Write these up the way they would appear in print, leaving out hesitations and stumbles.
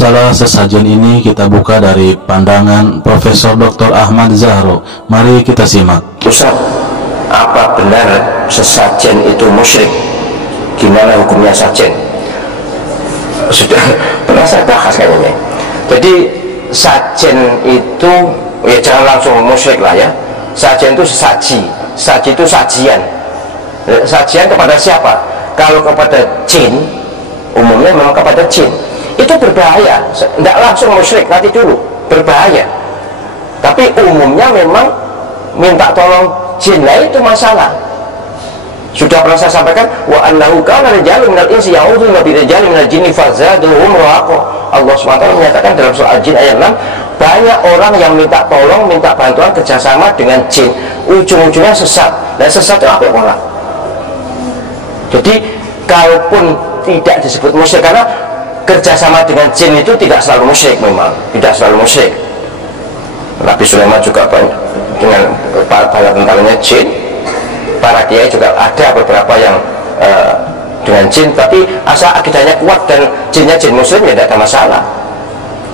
masalah sesajen ini kita buka dari pandangan Profesor Dr. Ahmad Zahro. Mari kita simak. Ustaz, apa benar sesajen itu musyrik? Gimana hukumnya sajen? Sudah pernah saya bahas kayaknya. Jadi sajen itu ya jangan langsung musyrik lah ya. Sajen itu saji, saji itu sajian. Sajian kepada siapa? Kalau kepada jin, umumnya memang kepada jin. Itu berbahaya, tidak langsung musyrik, nanti dulu berbahaya. Tapi umumnya memang minta tolong jin, lah itu masalah. Sudah pernah saya sampaikan, wa annahu kana rijalun minal insi ya'udzuuna bi rijalin minal jinni fazaduhum rahaqa. Allah SWT menyatakan dalam surah Al-Jin ayat 6, banyak orang yang minta tolong, minta bantuan kerjasama dengan jin, ujung-ujungnya sesat. Dan sesat itu apa orang? Jadi kalaupun tidak disebut musyrik, karena kerjasama dengan jin itu tidak selalu musyrik, memang tidak selalu musyrik. Nabi Sulaiman juga banyak dengan para tentaranya jin, para kiai juga ada beberapa yang dengan jin, tapi asal akidahnya kuat dan jinnya jin muslim ya tidak ada masalah.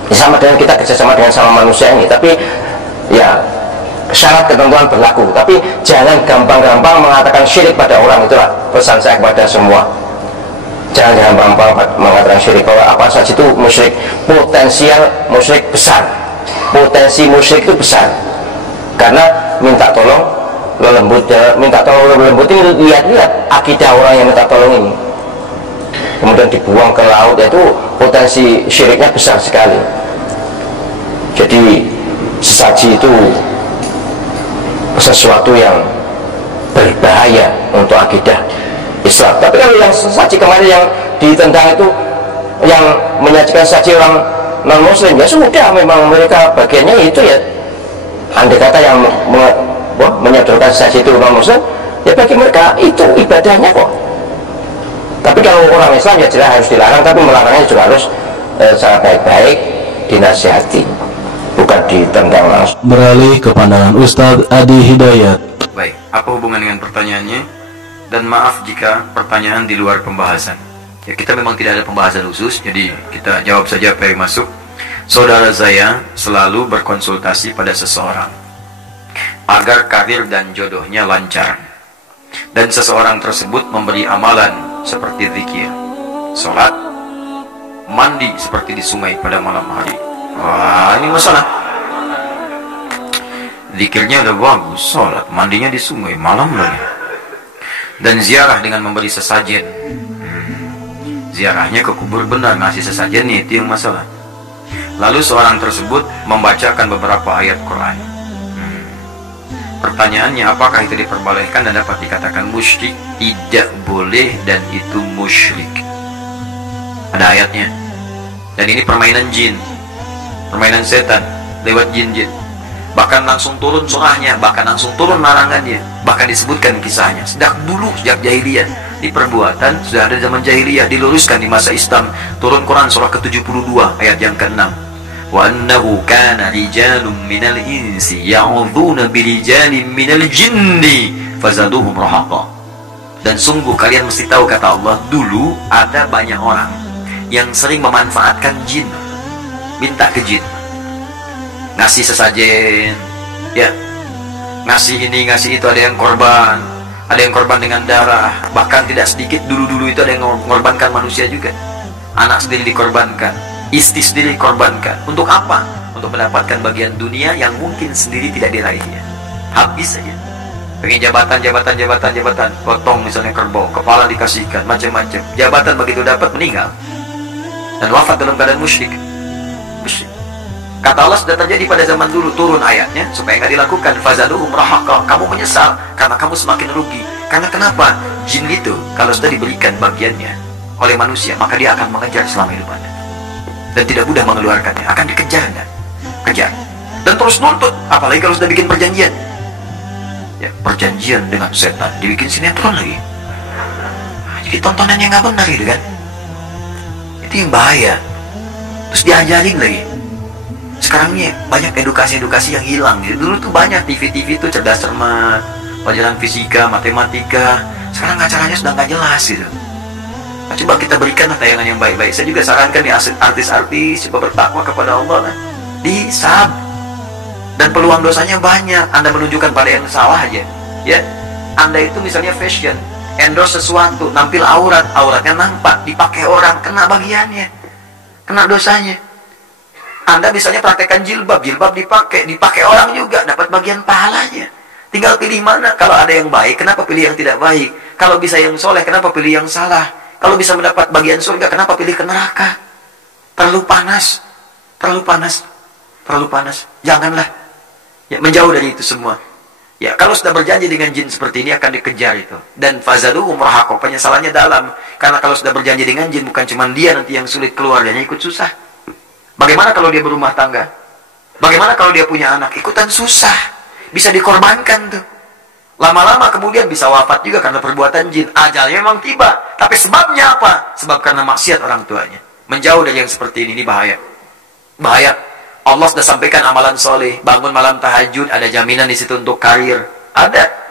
Ya, sama dengan kita kerjasama dengan sama manusia ini, tapi ya syarat ketentuan berlaku. Tapi jangan gampang-gampang mengatakan syirik pada orang, itulah pesan saya kepada semua. Jangan gampang mengatakan syirik, bahwa apa saja itu musyrik. Potensial musyrik besar, potensi musyrik itu besar, karena minta tolong lembut, minta tolong lembut ini lihat-lihat akidah orang yang minta tolong ini, kemudian dibuang ke laut, itu potensi syiriknya besar sekali. Jadi sesaji itu sesuatu yang berbahaya untuk akidah Islam. Tapi kalau yang sesaji kemarin yang ditentang itu, yang menyajikan saji orang non muslim, ya sudah, memang mereka bagiannya itu ya, andai kata yang menyodorkan saji itu non muslim, ya bagi mereka itu ibadahnya kok. Tapi kalau orang Islam ya jelas harus dilarang, tapi melarangnya juga harus secara baik-baik dinasihati, bukan ditentang langsung. Beralih ke pandangan Ustadz Adi Hidayat. Baik, apa hubungan dengan pertanyaannya? Dan maaf jika pertanyaan di luar pembahasan. Ya, kita memang tidak ada pembahasan khusus, jadi kita jawab saja apa yang masuk. Saudara saya selalu berkonsultasi pada seseorang agar karir dan jodohnya lancar, dan seseorang tersebut memberi amalan seperti zikir, sholat, mandi seperti di sungai pada malam hari. Wah, ini masalah. Zikirnya udah bagus, sholat, mandinya di sungai, malam lagi. Dan ziarah dengan memberi sesajen. Ziarahnya ke kubur benar, ngasih sesajennya, itu yang masalah. Lalu seorang tersebut membacakan beberapa ayat Quran. Pertanyaannya, apakah itu diperbolehkan dan dapat dikatakan musyrik? Tidak boleh, dan itu musyrik. Ada ayatnya. Dan ini permainan jin, permainan setan lewat jin-jin. Bahkan langsung turun surahnya, bahkan langsung turun larangannya, bahkan disebutkan kisahnya sejak dulu, sejak jahiliyah. Di perbuatan sudah ada zaman jahiliyah, diluruskan di masa Islam. Turun Quran surah ke-72 ayat yang ke-6. Wa annahu kana rijalun minal insi ya'udzuuna birijalin minal jinni fazaduhum rahaqa. Dan sungguh kalian mesti tahu, kata Allah, dulu ada banyak orang yang sering memanfaatkan jin, minta ke jin, ngasih sesajen, ya, ngasih ini, ngasih itu. Ada yang korban, ada yang korban dengan darah, bahkan tidak sedikit dulu-dulu itu ada yang mengorbankan manusia juga. Anak sendiri dikorbankan, istri sendiri dikorbankan. Untuk apa? Untuk mendapatkan bagian dunia yang mungkin sendiri tidak diraihnya. Habis saja. Pengen jabatan, potong misalnya kerbau, kepala dikasihkan, macam-macam. Jabatan begitu dapat, meninggal dan wafat dalam keadaan musyrik. Kata Allah, sudah terjadi pada zaman dulu, turun ayatnya supaya nggak dilakukan. Fazaduhum rahaqa, kamu menyesal karena kamu semakin rugi. Karena kenapa? Jin itu kalau sudah diberikan bagiannya oleh manusia, maka dia akan mengejar selama hidup Anda dan tidak mudah mengeluarkannya, akan dikejar Anda, kejar dan terus nuntut. Apalagi kalau sudah bikin perjanjian, ya, perjanjian dengan setan, dibikin sinetron lagi. Jadi tontonannya nggak benar gitu kan, itu yang bahaya. Terus diajarin lagi. Sekarang ini banyak edukasi-edukasi yang hilang. Dulu tuh banyak TV-TV tuh cerdas cermat, pelajaran fisika, matematika. Sekarang acaranya sudah nggak jelas gitu. coba kita berikanlah tayangan yang baik-baik. Saya juga sarankan nih artis-artis coba bertakwa kepada Allah, di sub, dan peluang dosanya banyak. Anda menunjukkan pada yang salah aja, ya. Anda itu misalnya fashion, endorse sesuatu, nampil auratnya nampak, dipakai orang, kena bagiannya, kena dosanya. Anda misalnya praktekkan jilbab dipakai orang juga, dapat bagian pahalanya. Tinggal pilih mana. Kalau ada yang baik, kenapa pilih yang tidak baik? Kalau bisa yang soleh, kenapa pilih yang salah? Kalau bisa mendapat bagian surga, kenapa pilih ke neraka? Terlalu panas, terlalu panas, terlalu panas. Janganlah, ya, menjauh dari itu semua. Ya, kalau sudah berjanji dengan jin seperti ini akan dikejar itu. Dan fazaluhum rahaqa, penyesalannya dalam. Karena kalau sudah berjanji dengan jin, bukan cuma dia nanti yang sulit, keluarganya ikut susah. Bagaimana kalau dia berumah tangga? Bagaimana kalau dia punya anak? Ikutan susah. Bisa dikorbankan tuh. Lama-lama kemudian bisa wafat juga karena perbuatan jin. Ajalnya memang tiba. Tapi sebabnya apa? Sebab karena maksiat orang tuanya. Menjauh dari yang seperti ini bahaya. Bahaya. Allah sudah sampaikan amalan soleh, bangun malam tahajud, ada jaminan di situ untuk karir. Ada.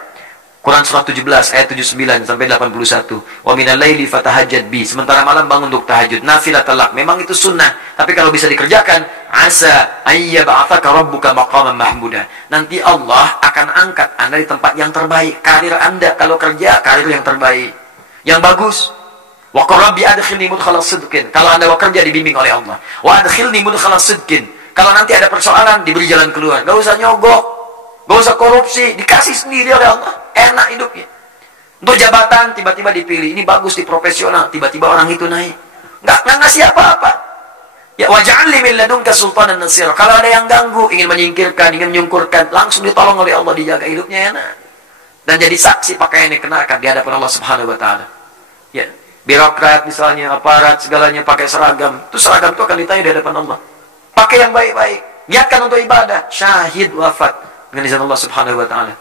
Quran surah 17 ayat 79 sampai 81. Wa minal laili fatahajjad bi. Sementara malam bangun untuk tahajud. Nafilatul lak. Memang itu sunnah, tapi kalau bisa dikerjakan, asa ayyab'atsaka rabbuka maqaman mahmuda. Nanti Allah akan angkat Anda di tempat yang terbaik. Karir Anda kalau kerja, karir yang terbaik, yang bagus. Wa qur rabbi adkhilni mudkhalas sidqin. Kalau Anda bekerja dibimbing oleh Allah. Wa adkhilni mudkhalas sidqin. Kalau nanti ada persoalan, diberi jalan keluar. Gak usah nyogok, gak usah korupsi, dikasih sendiri oleh Allah. Enak hidupnya. Untuk jabatan, tiba-tiba dipilih. Ini bagus di profesional, tiba-tiba orang itu naik. Gak ngasih apa-apa. Ya, waj'alni min ladunka sultanan nasira. Kalau ada yang ganggu, ingin menyingkirkan, ingin menyungkurkan, langsung ditolong oleh Allah, dijaga hidupnya enak. Dan jadi saksi pakaian yang dikenakan di hadapan Allah Subhanahu wa Ta'ala. Ya, birokrat misalnya, aparat, segalanya pakai seragam. Itu seragam itu akan ditanya di hadapan Allah. Pakai yang baik-baik, niatkan untuk ibadah, syahid wafat dengan izin Allah Subhanahu wa Ta'ala,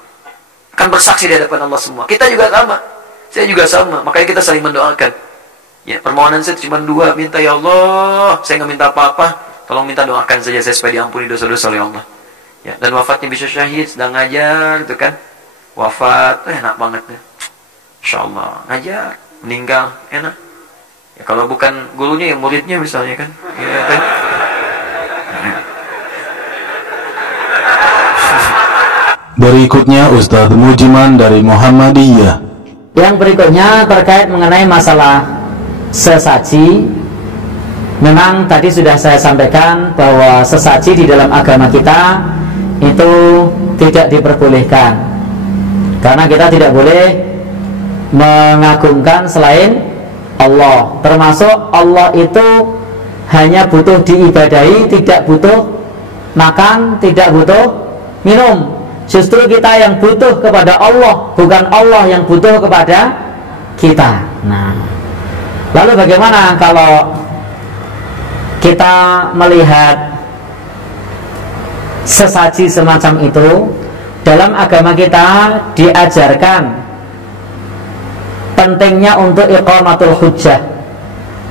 akan bersaksi di hadapan Allah semua. Kita juga sama, saya juga sama, makanya kita saling mendoakan. Ya, permohonan saya cuma dua, minta ya Allah, saya nggak minta apa-apa, tolong minta doakan saja saya supaya diampuni dosa-dosa oleh Allah. Ya, dan wafatnya bisa syahid, sedang ngajar gitu kan, wafat, enak banget deh. Insya Allah, ngajar, meninggal, enak. Ya, kalau bukan gurunya, yang muridnya misalnya kan, ya kan. Berikutnya Ustadz Mujiman dari Muhammadiyah. Yang berikutnya terkait mengenai masalah sesaji. Memang tadi sudah saya sampaikan bahwa sesaji di dalam agama kita itu tidak diperbolehkan, karena kita tidak boleh mengagungkan selain Allah. Termasuk Allah itu hanya butuh diibadahi, tidak butuh makan, tidak butuh minum. Justru kita yang butuh kepada Allah, bukan Allah yang butuh kepada kita. Nah, lalu bagaimana kalau kita melihat sesaji semacam itu? Dalam agama kita diajarkan pentingnya untuk iqamatul hujjah,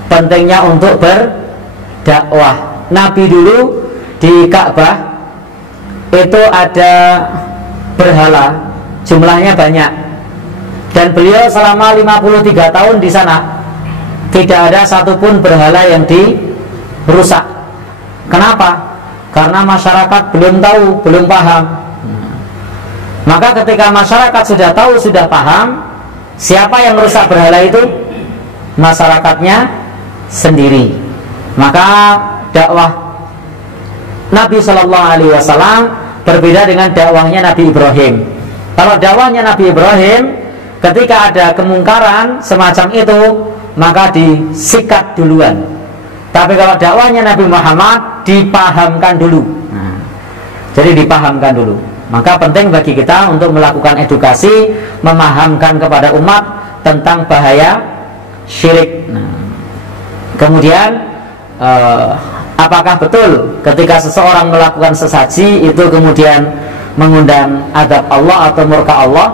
pentingnya untuk berdakwah. Nabi dulu di Ka'bah itu ada berhala, jumlahnya banyak, dan beliau selama 53 tahun di sana tidak ada satupun berhala yang dirusak. Kenapa? Karena masyarakat belum tahu, belum paham. Maka ketika masyarakat sudah tahu, sudah paham, siapa yang merusak berhala itu? Masyarakatnya sendiri. Maka dakwah Nabi SAW berbeda dengan dakwahnya Nabi Ibrahim. Kalau dakwahnya Nabi Ibrahim, ketika ada kemungkaran semacam itu, maka disikat duluan. Tapi kalau dakwahnya Nabi Muhammad, dipahamkan dulu. Jadi dipahamkan dulu. Maka penting bagi kita untuk melakukan edukasi, memahamkan kepada umat tentang bahaya syirik. Kemudian apakah betul ketika seseorang melakukan sesaji itu kemudian mengundang azab Allah atau murka Allah?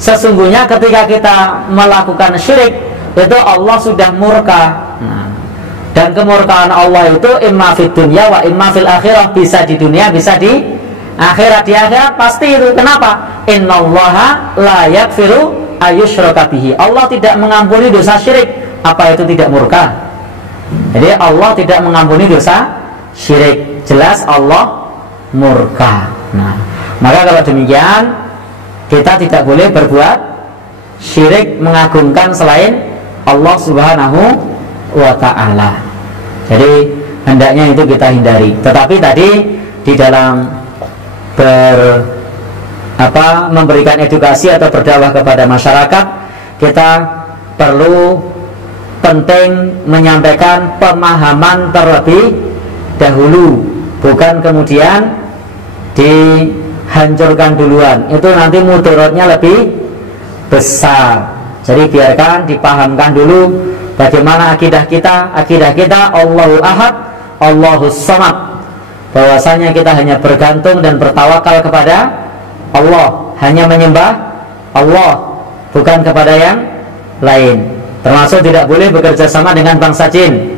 Sesungguhnya ketika kita melakukan syirik itu Allah sudah murka. Dan kemurkaan Allah itu imma fid dunya wa imma fil akhirah, bisa di dunia, bisa di akhirat. Di akhirat pasti itu. Kenapa? Innallaha la yaghfiru ayyushraka bihi. Allah tidak mengampuni dosa syirik, apa itu tidak murka? Jadi Allah tidak mengampuni dosa syirik, jelas Allah murka. Nah, maka kalau demikian kita tidak boleh berbuat syirik mengagungkan selain Allah Subhanahu wa ta'ala. Jadi hendaknya itu kita hindari. Tetapi tadi di dalam memberikan edukasi atau berdakwah kepada masyarakat, kita perlu penting menyampaikan pemahaman terlebih dahulu, bukan kemudian dihancurkan duluan. Itu nanti mudaratnya lebih besar. Jadi biarkan dipahamkan dulu bagaimana akidah kita. Akidah kita Allahu Ahad, Allahus Samad, bahwasanya kita hanya bergantung dan bertawakal kepada Allah, hanya menyembah Allah, bukan kepada yang lain. Termasuk tidak boleh bekerja sama dengan bangsa jin.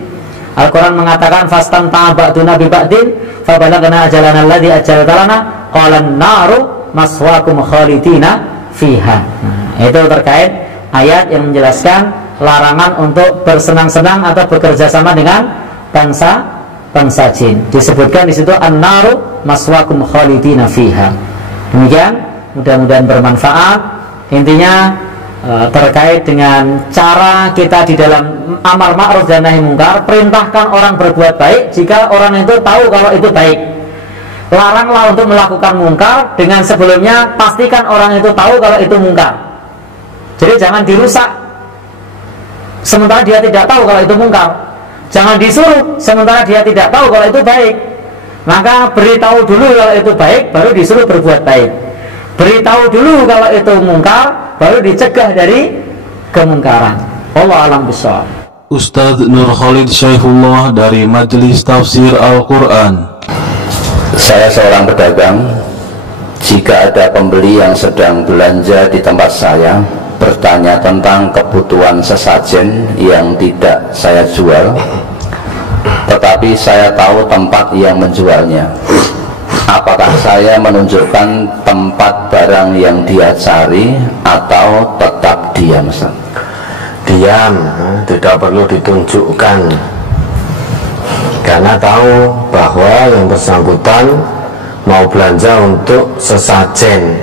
Al-Quran mengatakan fastan ta'aba'duna biba'din fabalagna ajalana alladhi ajaltalana qalan naru maswakum khalidina fiha. Itu terkait ayat yang menjelaskan larangan untuk bersenang-senang atau bekerja sama dengan bangsa jin. Disebutkan di situ an-naru maswakum khalidina fiha. Demikian, mudah-mudahan bermanfaat. Intinya terkait dengan cara kita di dalam amar ma'ruf dan nahi mungkar, perintahkan orang berbuat baik jika orang itu tahu kalau itu baik. Laranglah untuk melakukan mungkar dengan sebelumnya pastikan orang itu tahu kalau itu mungkar. Jadi jangan dirusak sementara dia tidak tahu kalau itu mungkar. Jangan disuruh sementara dia tidak tahu kalau itu baik. Maka beritahu dulu kalau itu baik, baru disuruh berbuat baik. Beritahu dulu kalau itu mungkar, baru dicegah dari kemungkaran. Wallahu a'lam bishawab. Ustadz Nur Khalid Syaifullah dari Majelis Tafsir Al-Quran. Saya seorang pedagang. Jika ada pembeli yang sedang belanja di tempat saya bertanya tentang kebutuhan sesajen yang tidak saya jual, tetapi saya tahu tempat yang menjualnya, apakah saya menunjukkan tempat barang yang dia cari atau tetap diam? Diam, tidak perlu ditunjukkan, karena tahu bahwa yang bersangkutan mau belanja untuk sesajen.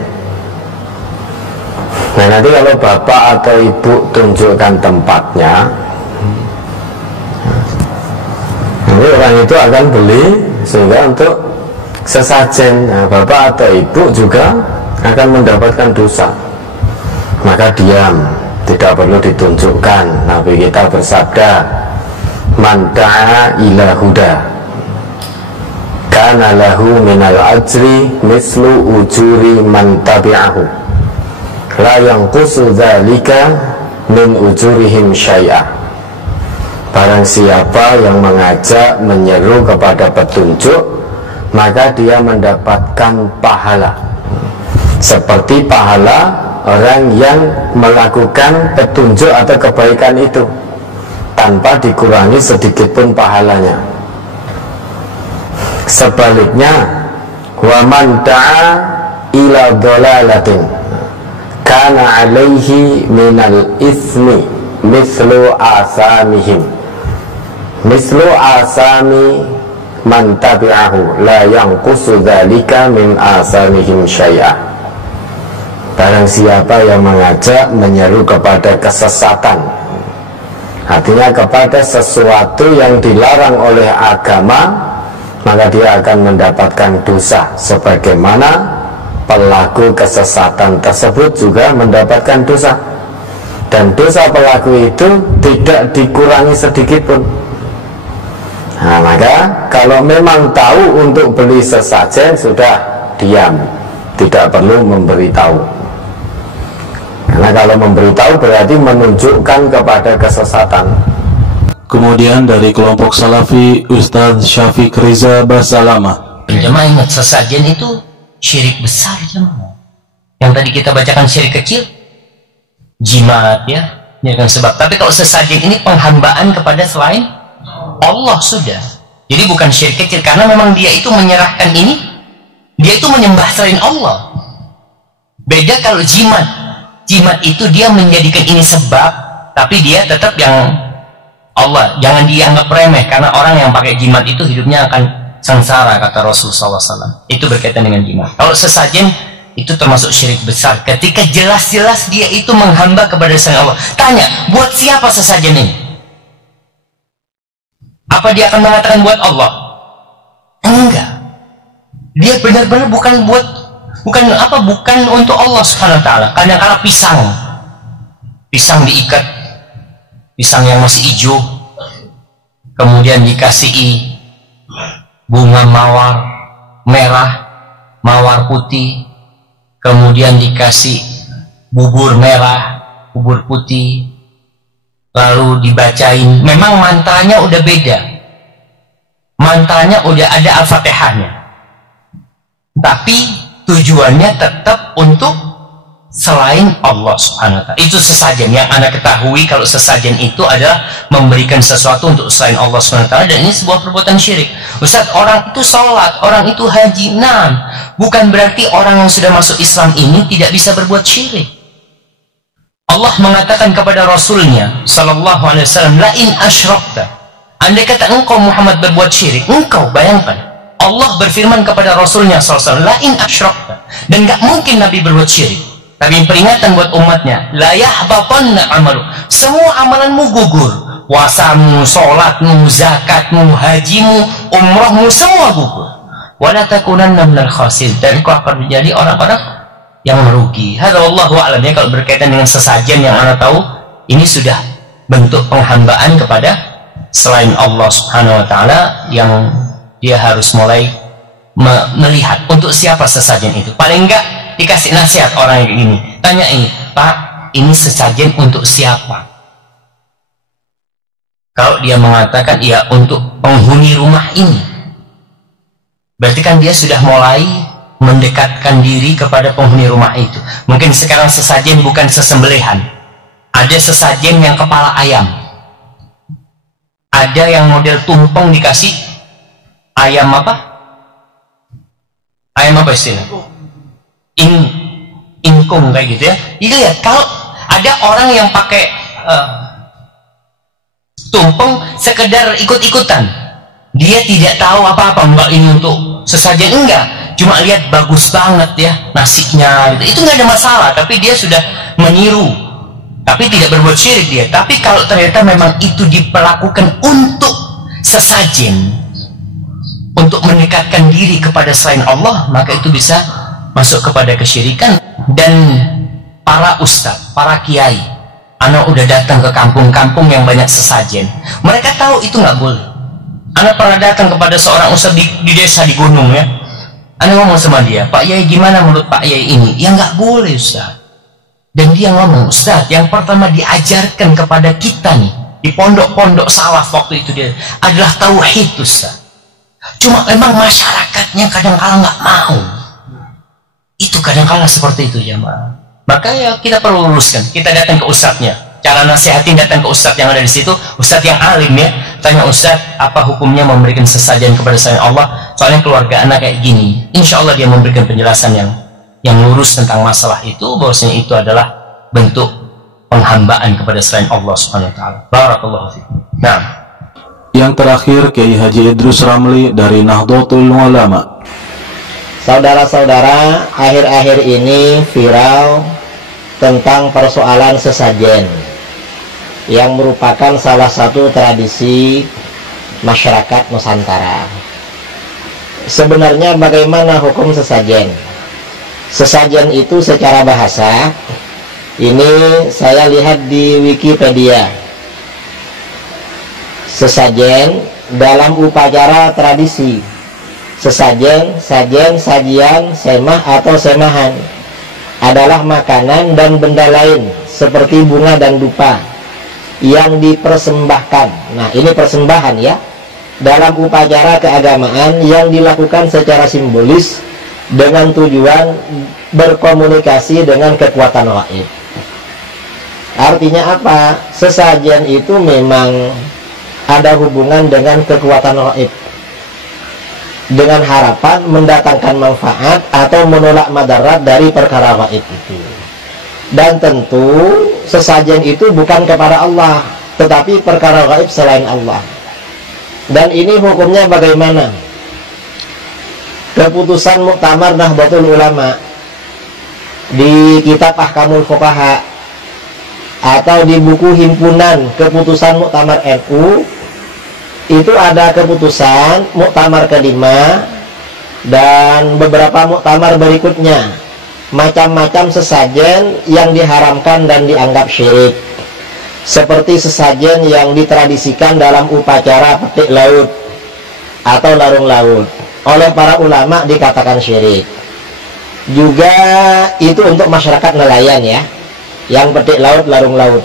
Nah, nanti kalau bapak atau ibu tunjukkan tempatnya, nanti orang itu akan beli sehingga untuk sesajen. Nah, bapak atau ibu juga akan mendapatkan dosa. Maka diam, tidak perlu ditunjukkan. Nabi kita bersabda, man da'a ila huda kana lahu minal ajri mislu ujuri man tabi'ahu la yanqusu dzalika min ujurihim syai'ah. Barang siapa yang mengajak menyeru kepada petunjuk, maka dia mendapatkan pahala seperti pahala orang yang melakukan petunjuk atau kebaikan itu tanpa dikurangi sedikit pun pahalanya. Sebaliknya, wa man da'a ila dhalalatin kana alaihi minal ismi mislu asamihim mislu asami man tabi'ahu la yanqusu dzalika min asamihim syai'ah. Barang siapa yang mengajak menyeru kepada kesesatan, artinya kepada sesuatu yang dilarang oleh agama, maka dia akan mendapatkan dosa sebagaimana pelaku kesesatan tersebut juga mendapatkan dosa. Dan dosa pelaku itu tidak dikurangi sedikit pun. Nah, maka kalau memang tahu untuk beli sesajen, sudah diam, tidak perlu memberitahu. Karena kalau memberitahu berarti menunjukkan kepada kesesatan. Kemudian dari kelompok Salafi, Ustadz Syafiq Riza Basalamah. Jemaah ingat, sesajen itu syirik besar jemaah. Yang tadi kita bacakan syirik kecil, jimat ya kan sebab. Tapi kalau sesajen ini penghambaan kepada selain Allah sudah. Jadi bukan syirik kecil, karena memang dia itu menyerahkan ini, dia itu menyembah selain Allah. Beda kalau jimat. Jimat itu dia menjadikan ini sebab, tapi dia tetap yang Allah jangan dianggap remeh, karena orang yang pakai jimat itu hidupnya akan sengsara, kata Rasulullah SAW. Itu berkaitan dengan jimat. Kalau sesajen itu termasuk syirik besar ketika jelas-jelas dia itu menghamba kepada selain Allah. Tanya, buat siapa sesajen ini? Apa dia akan mengatakan buat Allah? Enggak. Dia benar-benar bukan untuk Allah Subhanahu wa taala. Kadang-kadang pisang diikat, pisang yang masih hijau, kemudian dikasih bunga mawar merah, mawar putih, kemudian dikasih bubur merah, bubur putih, lalu dibacain. Memang mantranya udah beda, mantranya udah ada Al-Fatihahnya, tapi tujuannya tetap untuk selain Allah Subhanahu wa ta'ala. Itu sesajen yang Anda ketahui. Kalau sesajen itu adalah memberikan sesuatu untuk selain Allah Subhanahu wa ta'ala, dan ini sebuah perbuatan syirik. Ustaz, orang itu sholat, orang itu haji, nah, bukan berarti orang yang sudah masuk Islam ini tidak bisa berbuat syirik. Allah mengatakan kepada Rasulnya sallallahu alaihi wasallam, la in asyrakta, andai kata engkau Muhammad berbuat syirik, engkau bayangkan, Allah berfirman kepada Rasulnya sallallahu alaihi wasallam, la in asyrakta, dan gak mungkin Nabi berbuat syirik. Tapi peringatan buat umatnya, la yahbatanna amalu, semua amalanmu gugur, puasamu, sholatmu, zakatmu, hajimu, umrahmu, semua gugur. Wala takunanna minal khasirin, dan kau akan menjadi orang-orang yang merugi. Hadza wallahu a'lam. Ya, kalau berkaitan dengan sesajen yang Anda tahu, ini sudah bentuk penghambaan kepada selain Allah Subhanahu wa taala, yang dia harus mulai melihat untuk siapa sesajen itu. Paling enggak dikasih nasihat orang yang begini, tanya ini, Pak, ini sesajen untuk siapa? Kalau dia mengatakan iya untuk penghuni rumah ini, berarti kan dia sudah mulai mendekatkan diri kepada penghuni rumah itu. Mungkin sekarang sesajen bukan sesembelihan, ada sesajen yang kepala ayam, ada yang model tumpeng dikasih ayam apa? Ayam apa istilahnya? Ingkung kayak gitu ya. Itu ya, kalau ada orang yang pakai tumpeng sekedar ikut-ikutan, dia tidak tahu apa-apa, enggak ini untuk sesajen, enggak, cuma lihat bagus banget ya nasinya gitu, itu nggak ada masalah, tapi dia sudah meniru, tapi tidak berbuat syirik dia. Tapi kalau ternyata memang itu diperlakukan untuk sesajen, untuk mendekatkan diri kepada selain Allah, maka itu bisa masuk kepada kesyirikan. Dan para ustadz, para kiai, Ana udah datang ke kampung-kampung yang banyak sesajen, mereka tahu itu nggak boleh. Ana pernah datang kepada seorang ustadz di desa di gunung ya. Ana ngomong sama dia, Pak Yai, gimana menurut Pak Yai ini? Ya nggak boleh Ustadz. Dan dia ngomong, Ustadz, yang pertama diajarkan kepada kita nih di pondok-pondok salaf waktu itu dia adalah tauhid Ustadz. Cuma memang masyarakatnya kadang-kala nggak mau. Itu kadang-kala seperti itu jamaah. Maka ya kita perlu luruskan. Kita datang ke ustadznya. Cara nasihatin datang ke ustadz yang ada di situ, ustadz yang alim ya. Tanya ustadz, apa hukumnya memberikan sesajen kepada selain Allah? Soalnya keluarga anak kayak gini. Insya Allah dia memberikan penjelasan yang lurus tentang masalah itu, bahwasanya itu adalah bentuk penghambaan kepada selain Allah Subhanahu wa taala. Barakallahu fiikum. Nah, yang terakhir Kiai Haji Idrus Ramli dari Nahdlatul Ulama. Saudara-saudara, akhir-akhir ini viral tentang persoalan sesajen yang merupakan salah satu tradisi masyarakat Nusantara. Sebenarnya bagaimana hukum sesajen? Sesajen itu secara bahasa, ini saya lihat di Wikipedia. Sesajen dalam upacara tradisi. Sesajen, sajen, sajian, semah atau semahan adalah makanan dan benda lain seperti bunga dan dupa yang dipersembahkan. Nah, ini persembahan ya, dalam upacara keagamaan yang dilakukan secara simbolis dengan tujuan berkomunikasi dengan kekuatan gaib. Artinya apa? Sesajen itu memang ada hubungan dengan kekuatan gaib, dengan harapan mendatangkan manfaat atau menolak madarat dari perkara gaib itu. Dan tentu sesajen itu bukan kepada Allah, tetapi perkara gaib selain Allah. Dan ini hukumnya bagaimana? Keputusan Muktamar Nahdlatul Ulama di kitab Ahkamul Fuqaha atau di buku himpunan keputusan Muktamar NU, itu ada keputusan Muktamar kelima dan beberapa muktamar berikutnya, macam-macam sesajen yang diharamkan dan dianggap syirik, seperti sesajen yang ditradisikan dalam upacara petik laut atau larung laut, oleh para ulama dikatakan syirik. Juga itu untuk masyarakat nelayan ya, yang petik laut, larung laut.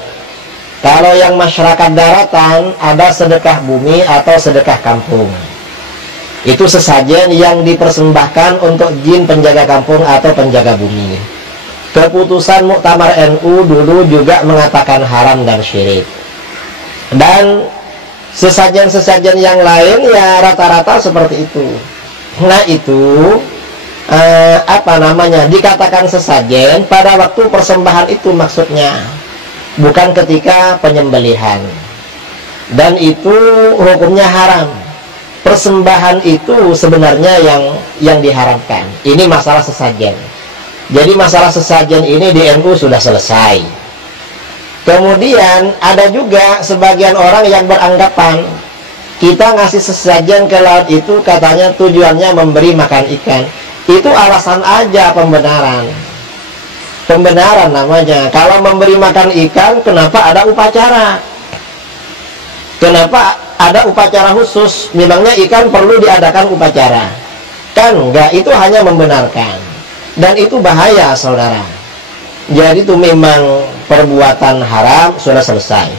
Kalau yang masyarakat daratan, ada sedekah bumi atau sedekah kampung. Itu sesajen yang dipersembahkan untuk jin penjaga kampung atau penjaga bumi. Keputusan Muktamar NU dulu juga mengatakan haram dan syirik. Dan sesajen-sesajen yang lain ya rata-rata seperti itu. Nah itu dikatakan sesajen pada waktu persembahan itu, maksudnya bukan ketika penyembelihan. Dan itu hukumnya haram. Persembahan itu sebenarnya yang diharamkan. Ini masalah sesajen. Jadi masalah sesajen ini di NU sudah selesai. Kemudian ada juga sebagian orang yang beranggapan kita ngasih sesajen ke laut itu katanya tujuannya memberi makan ikan. Itu alasan aja pembenaran. Pembenaran namanya. Kalau memberi makan ikan, kenapa ada upacara? Kenapa ada upacara khusus? Memangnya ikan perlu diadakan upacara? Kan enggak, itu hanya membenarkan. Dan itu bahaya, saudara. Jadi itu memang perbuatan haram sudah selesai.